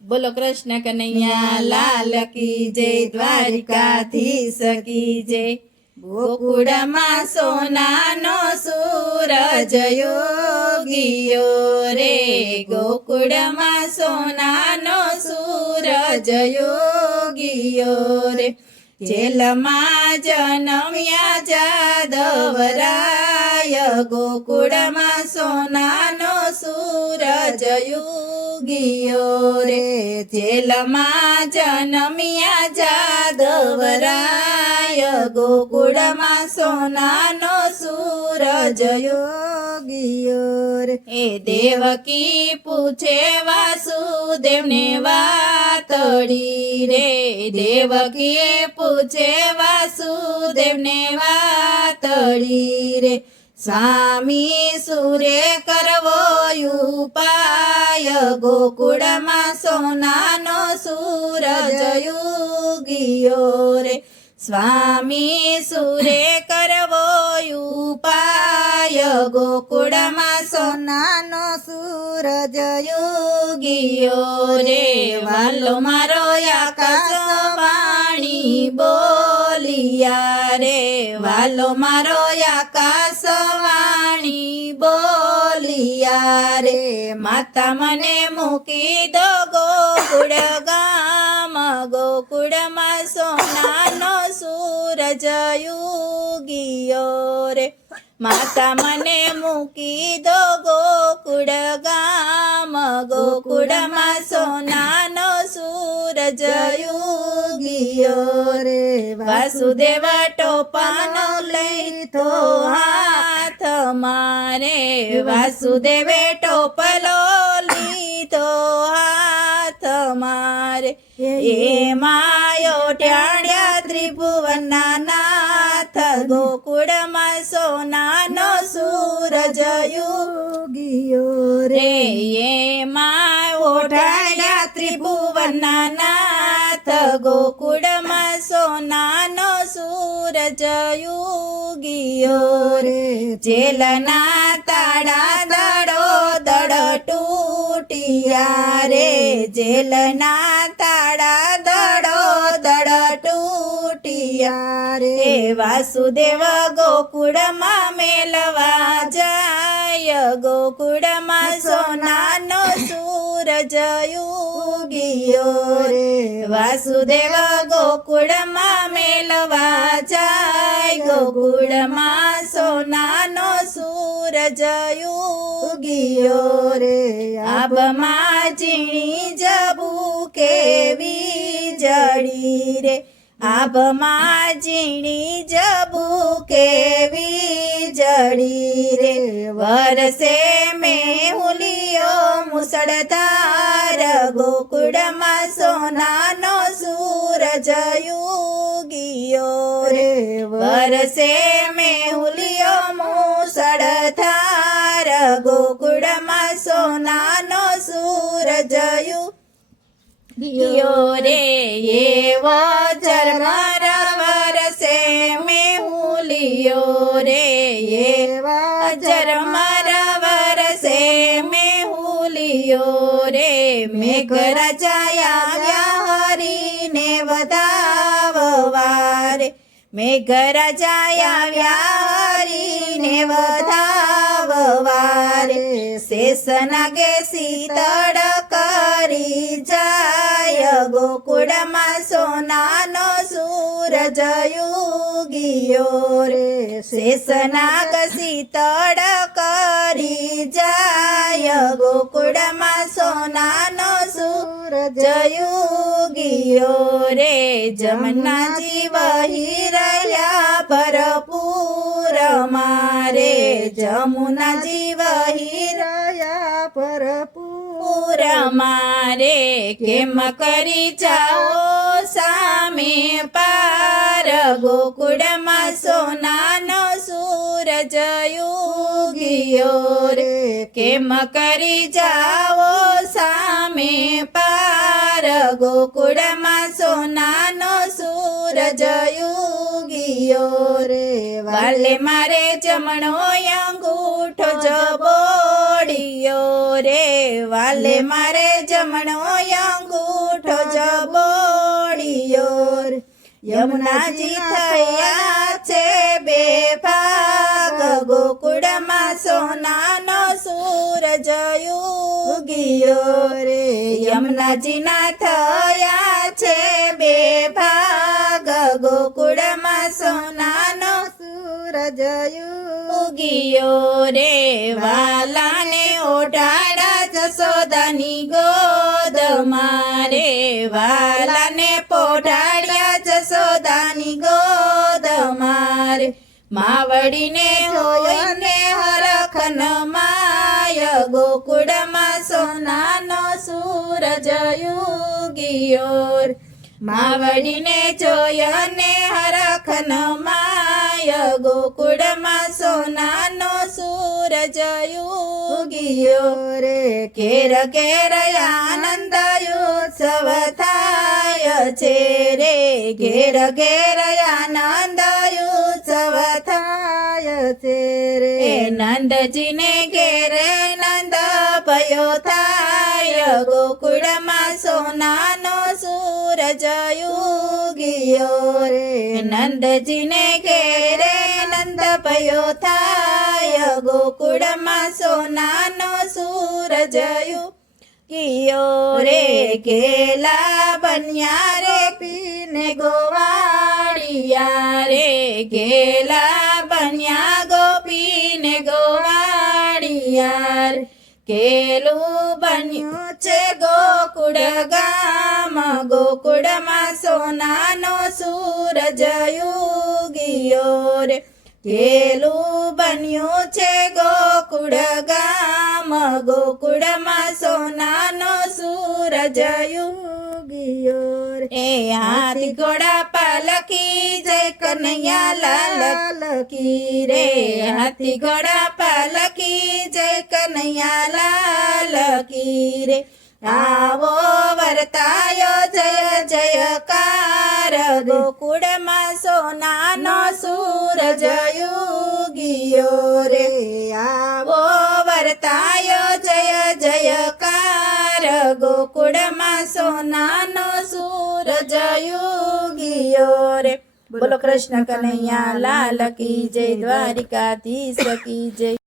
બોલો કૃષ્ણ કનૈયા લાલ કી જય, દ્વારિકાધીશ કી જય। ગોકુળમાં સોનાનો સૂરજ યોગીયો રે, ગોકુળમાં સોનાનો સૂરજ યોગીયો રે। જેલમાં જન્મ્યા જાદવરાય, ગોકુળમાં સોનાનો સૂરજ યોગીયો રે। જેલમાં જન્મ્યા જાદવરાય, ગોકુળમાં સોનાનો સૂરજ યોગીયો રે। એ દેવકી પૂછે વાસુદેવને વાતડી રે, દેવકી પૂછે વાસુદેવને વાતડી રે। સ્વામી સુરે કરવો ઉપાય, ગોકુળમાં સોનાનો સૂરજ યોગીયો રે। સ્વામી સુરે કરવો ઉપાય, ગોકુળમાં સોનાનો સૂરજ યોગીયો રે। વાલો મારો આકાશવાણી બોલિયા રે, વાલો મારો આકાશવાણી બોલિયા રે। માતા મને મૂકી દો ગોકુળ ગામ, ગોકુળમાં સોનાનો સૂરજ યોગીયો રે। માતા મને મૂકી દો ગોકુળ ગામ, ગોકુળમાં સોનાનો સૂરજ યોગીયો રે। વાસુદેવ ટોપાનો લઈતો હાથ મારે, વાસુદેવે ટોપલો લીધો હાથ મારે। એમાં ઓઢાડ્યા ત્રિભુવનના નાથ, ગોકુળમાં સોનાનો સૂરજ યોગીયો રે। એમાં ઓઢાડ્યા ત્રિભુવનના નાથ, ગોકુળમાં સોનાનો સૂરજ યોગીયો રે। જેલના તાળા દડો દડ તૂટિયા રે, જેલના તાળા દડો દડ તૂટિયા રે। વાસુદેવ ગોકુળમાં મેલવા જાય, ગોકુળમાં સોનાનો સૂરજ યોગીયો રે। વાસુદેવ ગોકુળમાં મેલવા જાય, ગોકુળમાં સોનાનો સૂરજ યોગીયો રે। આબમાં ઝીણી જબુ કેવી જડી રે, આબમાં ઝીણી જબુ કેવી જડી રે। વરસે મેહુલિયો મુસળધાર, ગોકુળમાં સોનાનો સૂરજ યોગીયો રે। વરસે મેહુલિયો મુસળધાર, ગોકુળમાં સોનાનો સૂરજ યોગીયો રે। એવો ઝરમર વરસે મેહુલિયો રે, એવા ઝરમર વરસે મેહુલિયો રે। મેઘરાજા આવ્યા હરીને વધાવવા રે, મેઘરાજા આવ્યા હરીને વધાવવા રે। શેષનાગે શીતળ કરી જાય, ગોકુળમાં સોનાનો સૂરજ યોગીયો રે। શેષનાગ શીતળ કરી જાય, ગોકુળમાં સોનાનો સૂરજ યોગીયો રે। જમનાજી વહી રહ્યા ભરપૂર મારે, જમુનાજી વહી રહ્યા ભરપૂર મારે। કેમ કરી જાઓ સામે પાર, ગોકુળમાં સોનાનો સૂરજ યોગીયો રે। કેમ કરી જાઓ સામે પાર, ગોકુળમાં સોનાનો સૂરજ યોગીયો રે। વાલે મારે જમણો અંગૂઠો જબોડી ગયો રે વાલે મારે જમણો અંગૂઠો જબોડિયો રે યમુનાજી થયા છે બે ભાગ ગોકુળમાં સોનાનો સૂરજ ઉગ્યો રે યમુનાજીના થયા છે બે ભાગ ગોકુળમાં સોનાનો સૂરજ ઉગ્યો રે વાલાને ઓઢાડા જશોદાની ગોદ મારે વાલાને પોઢાડ્યા જશોદાની ગોદ મારે માવડીને હોયને હરખન માય ગોકુળમાં સોનાનો સૂરજ ઉગ્યો રે માવડીને જોયને હરખન માય ગોકુળમાં સોનાનો સૂરજ ઉગ્યો રે કેર કેર આનંદ ઉત્સવ થાય છે રે ઘેર ઘેર આનંદ ઉત્સવ થાય છે રે નંદજીને ઘેરે નંદ ભયો થાય ગોકુળમાં સોનાનો સૂરજ ઉગ્યો રે નંદજીને ઘેરે નંદ ભયો થાય ગોકુળમાં સોનાનો સૂરજ ઉગ્યો રે કેલા બન્યા રે પીને ગોવાળિયા રે કેલા બન્યા ગોપીને ગોવાળિયા રે કેલું બન્યું છે ગોકુળ ગામ ગોકુળમાં સોનાનો સૂરજ ઉગ્યો રે કેલું બન્યું છે ગોકુળ ગામ ગોકુળમાં સોનાનો સૂરજ ઉગ્યો રે હાથી ઘોડા પાલકી જય કનૈયા લાલ કી રે હાથી ઘોડા પાલકી જય કનૈયા લાલ કી રે આવો વર્તાયો જય જયકાર ગોકુળમાં સોનાનો સૂરજ ઉગ્યો રે આવો વર્તાયો જય જયકાર ગોકુળમાં સોનાનો સૂરજ ઉગ્યો રે બોલો કૃષ્ણ કનૈયા લાલ કી જય દ્વારિકાધીશ કી જય